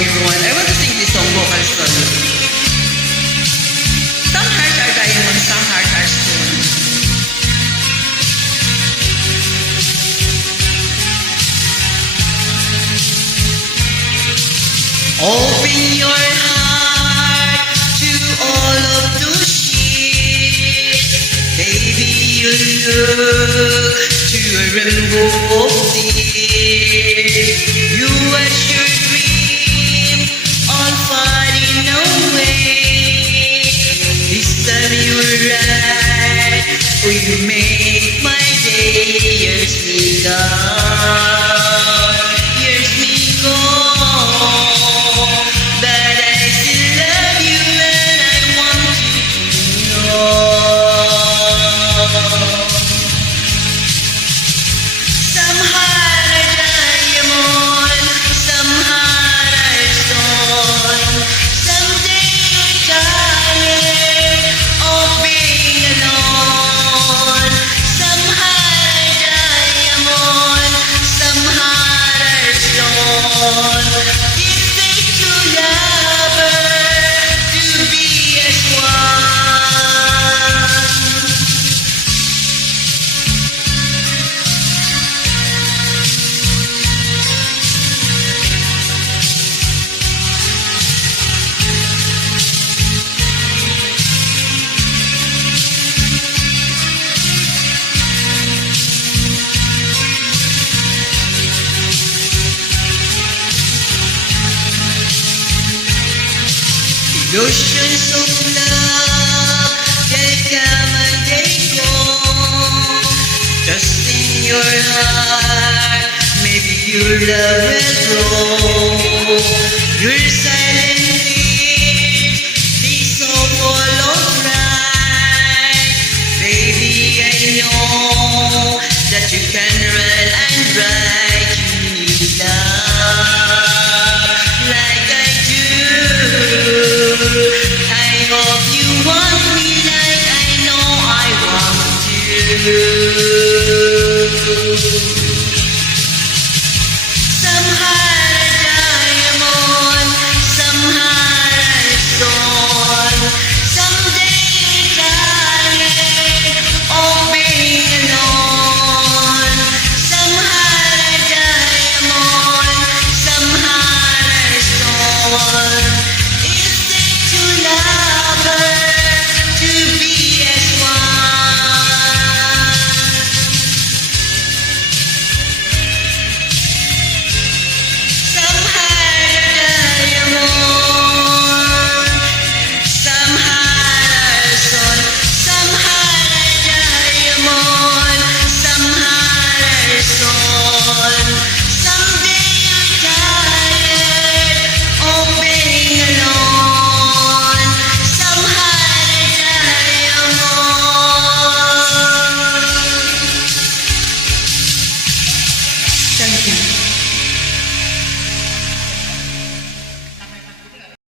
everyone. I want to sing this song, vocal solo. Some hearts are diamonds, some hearts are stone. Open your heart to all of those shit. Baby, you look to a rainbow of tears. You watch your dream all fading away. This time you're right. Oh, you make my day. Years me gone, years me gone. But I still love you and I want you to know. Some heart are diamond, some heart are stone. Someday you're tired of being alone. Some heart are diamond, some heart are stone. It's safe to lovers to be as one. Oceans of love, they come and they go. Just in your heart, maybe your love will grow.